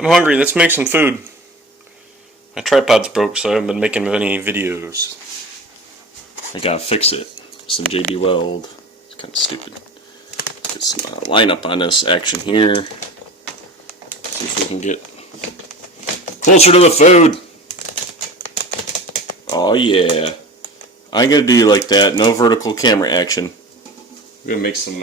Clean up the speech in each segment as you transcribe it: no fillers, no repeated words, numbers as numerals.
I'm hungry, let's make some food. My tripod's broke, so I haven't been making any videos. I gotta fix it. Some JB Weld. It's kind of stupid. Get some lineup on this action here. See if we can get closer to the food. Oh yeah. I'm gonna do like that, no vertical camera action. I'm gonna make some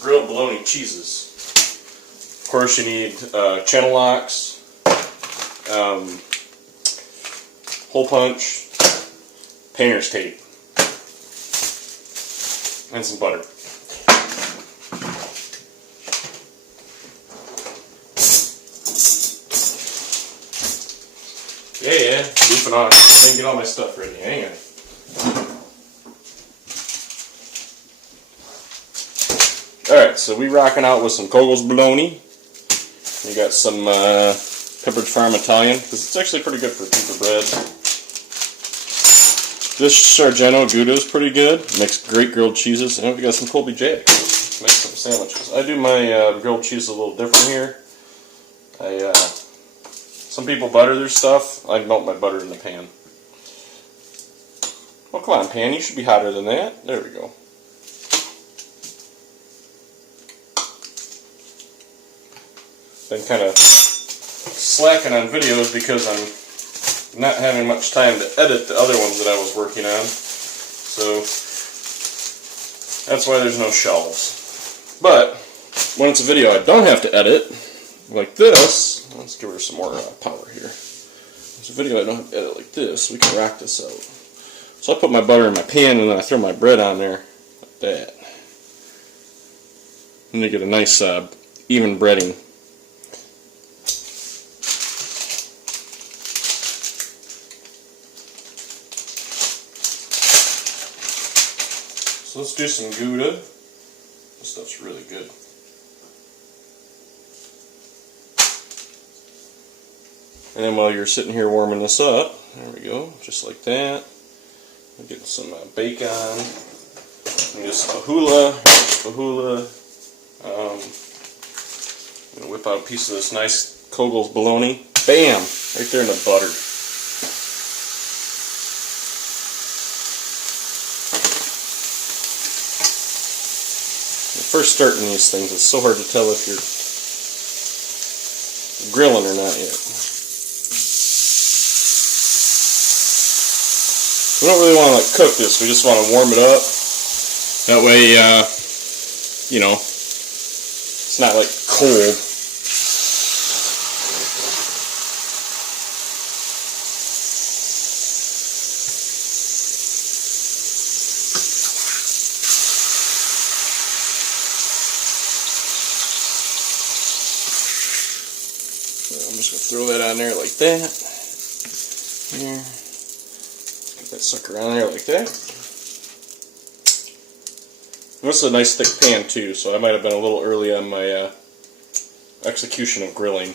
grilled bologna cheeses. Of course, you need channel locks, hole punch, painter's tape, and some butter. Yeah, goofing on. I didn't get all my stuff ready. Hang on. Alright, so we rocking out with some Kogel's bologna. We got some Pepperidge Farm Italian, because it's actually pretty good for pizza bread. This Sargento Gouda is pretty good. Makes great grilled cheeses. And we got some Colby Jack. Make some sandwiches. I do my grilled cheese a little different here. Some people butter their stuff. I melt my butter in the pan. Well, come on, pan. You should be hotter than that. There we go. Been kind of slacking on videos because I'm not having much time to edit the other ones that I was working on. So that's why there's no shelves. But when it's a video I don't have to edit, like this, let's give her some more power here. It's a video I don't have to edit like this, we can rock this out. So I put my butter in my pan and then I throw my bread on there like that. And you get a nice even breading. So let's do some Gouda. This stuff's really good. And then while you're sitting here warming this up, there we go, just like that. We'll get some bacon. And just fajula. I'm going to whip out a piece of this nice Kogel's bologna. Bam! Right there in the butter. First starting these things, it's so hard to tell if you're grilling or not yet. We don't really want to like cook this, we just want to warm it up. That way, you know, it's not like cold. I'm just going to throw that on there like that. Here. Get that sucker on there like that. And this is a nice thick pan too, so I might have been a little early on my execution of grilling.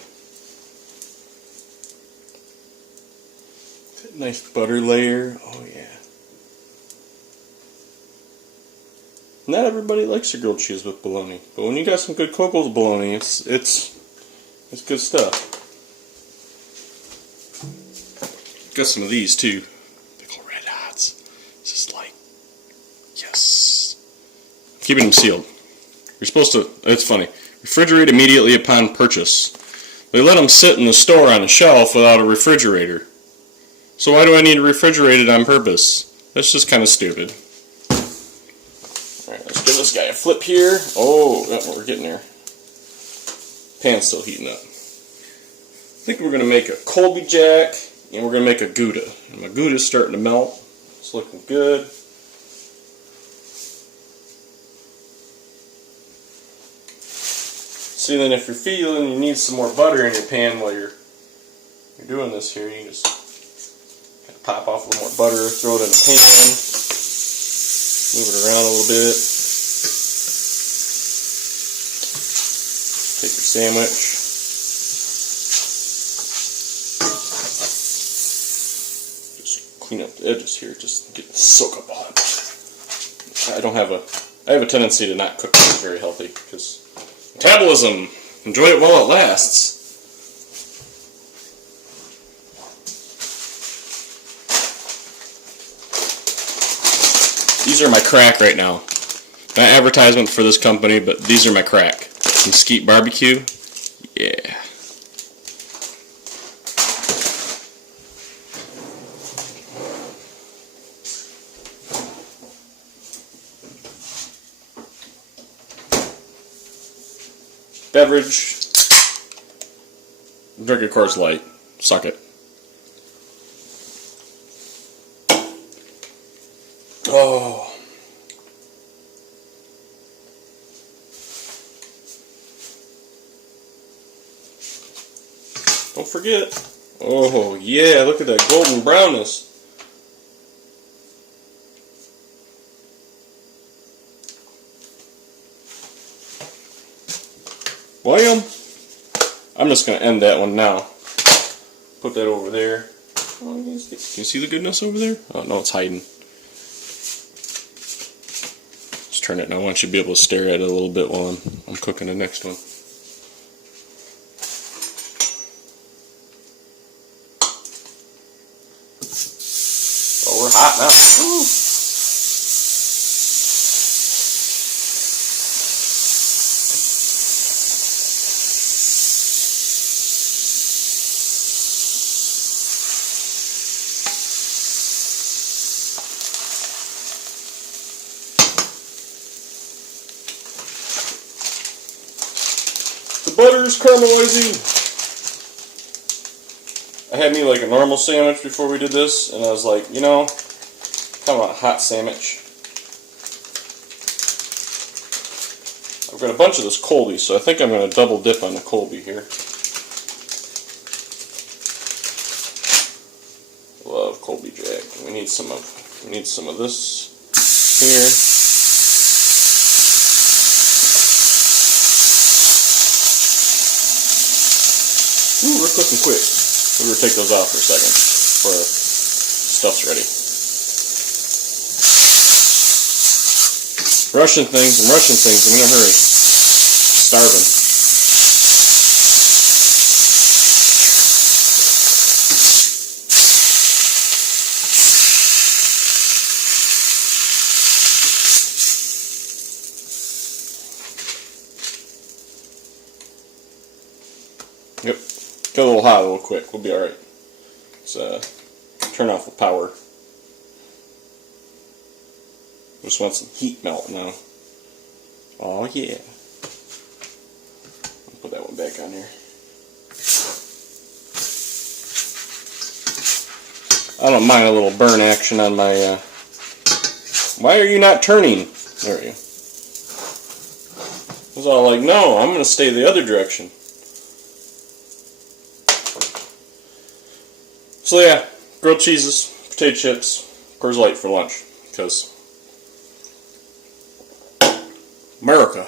Nice butter layer. Oh yeah. Not everybody likes your grilled cheese with bologna, but when you got some good Kogel's bologna, it's good stuff. Got some of these too. Big ol' red hots. Just like, yes. Keeping them sealed. You're supposed to, it's funny, refrigerate immediately upon purchase. They let them sit in the store on a shelf without a refrigerator. So why do I need to refrigerate it on purpose? That's just kind of stupid. Alright, let's give this guy a flip here. Oh, we're getting there. Pan's still heating up. I think we're going to make a Colby Jack, and we're going to make a Gouda. And my Gouda's starting to melt. It's looking good. See, then if you're feeling you need some more butter in your pan while you're doing this here, you can just kind of pop off a little more butter, throw it in the pan, move it around a little bit. Take your sandwich. Clean up the edges here, just get soak up on it. I have a tendency to not cook things very healthy because Metabolism. Enjoy it while it lasts. These are my crack right now. Not advertisement for this company, but these are my crack. Mesquite barbecue. Yeah. Beverage. Drink a Coors Light. Suck it. Oh. Don't forget. Oh, yeah, look at that golden brownness. William, I'm just going to end that one now. Put that over there. Oh, can you see the goodness over there? Oh, no, it's hiding. Let's turn it now. I want you to be able to stare at it a little bit while I'm cooking the next one. Oh, we're hot now. Woo. The butter's caramelizing. I had me like a normal sandwich before we did this, and I was like, you know, kind of want a hot sandwich. I've got a bunch of this Colby, so I think I'm going to double dip on the Colby here. Love Colby Jack. We need some of this here. Ooh, we're cooking quick. We're going to take those off for a second before the stuff's ready. Russian things, I'm in a hurry. Starving. Yep. Get a little hot, a little quick. We'll be alright. Let's turn off the power. Just want some heat melt now. Oh yeah. I'll put that one back on here. I don't mind a little burn action on my... Why are you not turning? There we go. I was all like, no, I'm going to stay the other direction. So yeah, grilled cheeses, potato chips, Coors Light for lunch, because America.